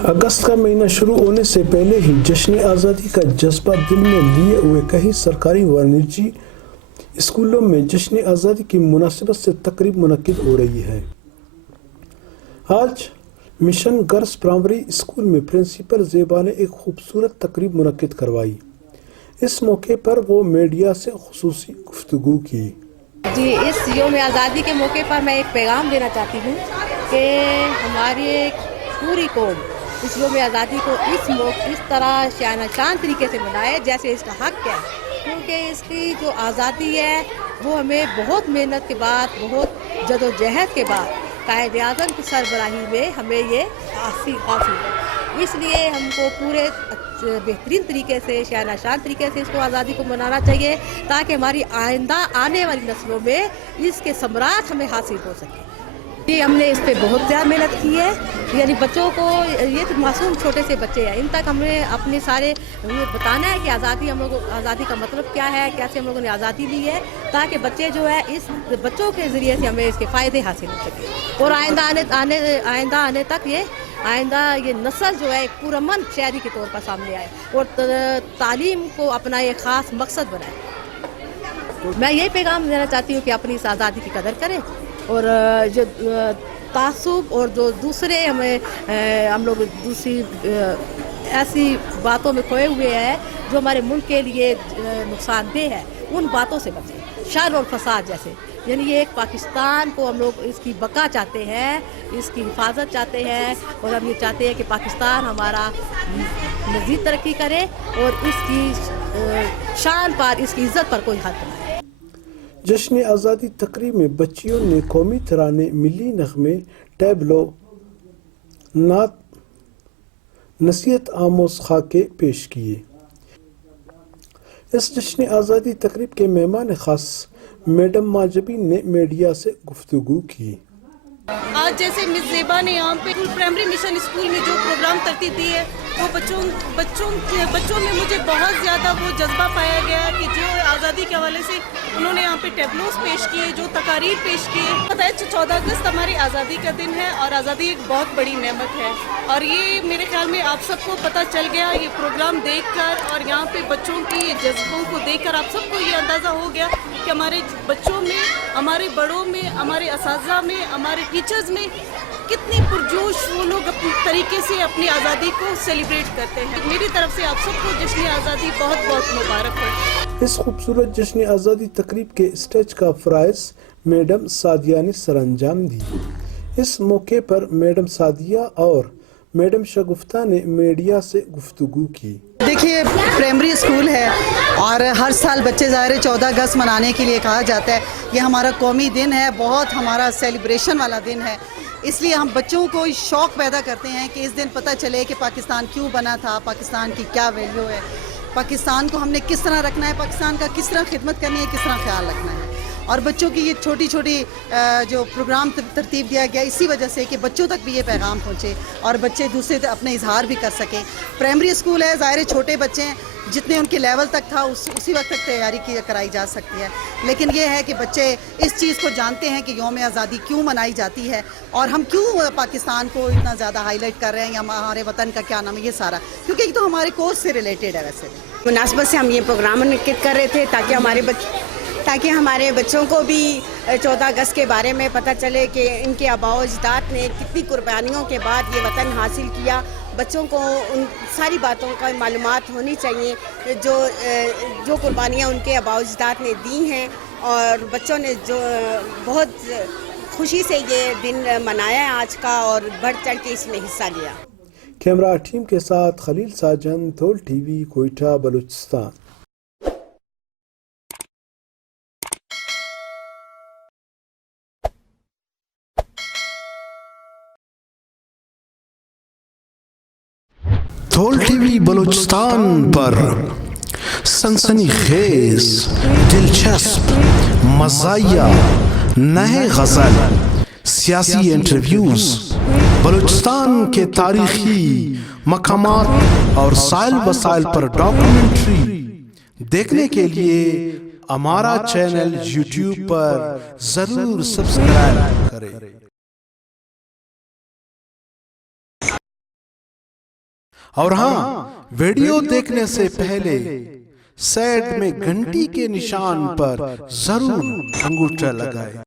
अगस्त का महीना शुरू होने से पहले ही जश्न आज़ादी का जज्बा दिल में लिए हुए कई सरकारी व निजी स्कूलों में जश्न आज़ादी की मुनासिबत से तकरीब मुनक्किद हो रही है। आज मिशन गर्ल्स प्राइमरी स्कूल में प्रिंसिपल ज़ेबा ने एक खूबसूरत तकरीब मुनक्किद करवाई। इस मौके पर वो मीडिया से खुसूसी गुफ्तगू की। जी, इस यौम आज़ादी के मौके पर मैं एक पैगाम देना चाहती हूँ कि हमारी पूरी कौम इस यौम आज़ादी को इस तरह शान तरीके से मनाए जैसे इसका हक है, क्योंकि इसकी जो आज़ादी है वो हमें बहुत मेहनत के बाद, बहुत जदोजहद के बाद कायद-ए-आज़म की सरबराही में हमें ये हासिल है। इसलिए हमको पूरे बेहतरीन तरीके से शान तरीके से इसको आज़ादी को मनाना चाहिए ताकि हमारी आइंदा आने वाली नस्लों में इसके सम्राट हमें हासिल हो सके। जी, हमने इस पे बहुत ज़्यादा मेहनत की है, यानी बच्चों को, ये तो मासूम छोटे से बच्चे हैं, इन तक हमें अपने सारे बताना है कि आज़ादी का मतलब क्या है, कैसे हम लोगों ने आज़ादी ली है, ताकि बच्चे जो है इस बच्चों के ज़रिए से हमें इसके फ़ायदे हासिल हो सके और आइंदा आने तक ये नस्ल जो है एक पुरअमन शहरी के तौर पर सामने आए और तालीम को अपना एक ख़ास मकसद बनाए। मैं यही पैगाम देना चाहती हूँ कि अपनी इस आज़ादी की कदर करें और जो तासुब और जो दूसरे हम लोग दूसरी ऐसी बातों में खोए हुए हैं जो हमारे मुल्क के लिए नुकसानदेह है, उन बातों से बचें। शर और फसाद जैसे, यानी ये एक पाकिस्तान को हम लोग इसकी बका चाहते हैं, इसकी हिफाजत चाहते हैं और हम ये चाहते हैं कि पाकिस्तान हमारा मज़ीद तरक्की करे और इसकी शान पर, इसकी इज़्ज़त पर कोई हद नहीं। जश्न आज़ादी तकरीब में बच्चियों ने कौमी तराने, मिली नग़मे, टैबलो, नात, नसीहत आमोज़ खाके पेश किए। इस जश्न आज़ादी तकरीब के मेहमान खास मैडम माजबीन ने मीडिया से गुफ्तगू की। आज जैसे मिस ज़ेबा ने यहाँ पे प्राइमरी मिशन स्कूल में जो प्रोग्राम तरतीब दी है वो बच्चों में मुझे बहुत ज़्यादा वो जज्बा पाया गया कि जो आज़ादी के हवाले से उन्होंने यहाँ पे टेबलोस पेश किए, जो तकारीर पेश किए। पता है 14 अगस्त हमारी आज़ादी का दिन है और आज़ादी एक बहुत बड़ी नेमत है और ये मेरे ख्याल में आप सबको पता चल गया ये प्रोग्राम देखकर और यहाँ पे बच्चों की जज्बों को देखकर आप सबको ये अंदाज़ा हो गया कि हमारे बच्चों में, हमारे बड़ों में, हमारे असातिज़ा में, हमारे टीचर्स में कितनी पुरजोश वो लोग अपने तरीके से अपनी आज़ादी को सेलिब्रेट करते हैं। मेरी तरफ से आप सबको जश्न आज़ादी बहुत बहुत मुबारक हो। इस खूबसूरत जश्न आज़ादी तकरीब के स्टेज का फ़राइज़ मैडम सादिया ने सरअंजाम दी। इस मौके पर मैडम सादिया और मैडम शगुफ्ता ने मीडिया से गुफ्तगू की। देखिए, प्राइमरी स्कूल है और हर साल बच्चे ज़ाहिर 14 अगस्त मनाने के लिए कहा जाता है। ये हमारा कौमी दिन है, बहुत हमारा सेलिब्रेशन वाला दिन है, इसलिए हम बच्चों को शौक़ पैदा करते हैं कि इस दिन पता चले कि पाकिस्तान क्यों बना था, पाकिस्तान की क्या वैल्यू है, पाकिस्तान को हमने किस तरह रखना है, पाकिस्तान का किस तरह खिदमत करनी है, किस तरह ख्याल रखना है। और बच्चों की ये छोटी छोटी जो प्रोग्राम तरतीब दिया गया इसी वजह से कि बच्चों तक भी ये पैगाम पहुँचे और बच्चे दूसरे अपने इजहार भी कर सकें। प्राइमरी स्कूल है, ज़ाहिर छोटे बच्चे हैं, जितने उनके लेवल तक था उसी वक्त तक तैयारी कराई जा सकती है, लेकिन ये है कि बच्चे इस चीज़ को जानते हैं कि यौम आज़ादी क्यों मनाई जाती है और हम क्यों पाकिस्तान को इतना ज़्यादा हाईलाइट कर रहे हैं या हमारे वतन का क्या नाम है, ये सारा क्योंकि एक तो हमारे कोर्स से रिलेटेड है। वैसे मुनासिबत से हम ये प्रोग्राम मुनक्किद कर रहे थे ताकि हमारे बच्चों को भी 14 अगस्त के बारे में पता चले कि इनके आबाओ अजदाद ने कितनी कुर्बानियों के बाद ये वतन हासिल किया। बच्चों को उन सारी बातों का मालूमात होनी चाहिए जो कुर्बानियाँ उनके आबाओ अजदाद ने दी हैं और बच्चों ने जो बहुत खुशी से ये दिन मनाया है आज का और बढ़ चढ़ के इसमें हिस्सा लिया। कैमरा टीम के साथ खलील साजन, थोल टीवी, कोयटा, बलूचिस्तान। थोल टीवी बलूचिस्तान पर सनसनीखेज, दिलचस्प, मज़ाहिया, नए गज़ल, सियासी इंटरव्यूज, बलूचिस्तान के तारीखी मकामात और साइल वसाइल पर डॉक्यूमेंट्री देखने के लिए हमारा चैनल यूट्यूब पर जरूर सब्सक्राइब करें। और हाँ, वीडियो देखने से पहले साइड में घंटी के निशान पर जरूर अंगूठा लगाएं।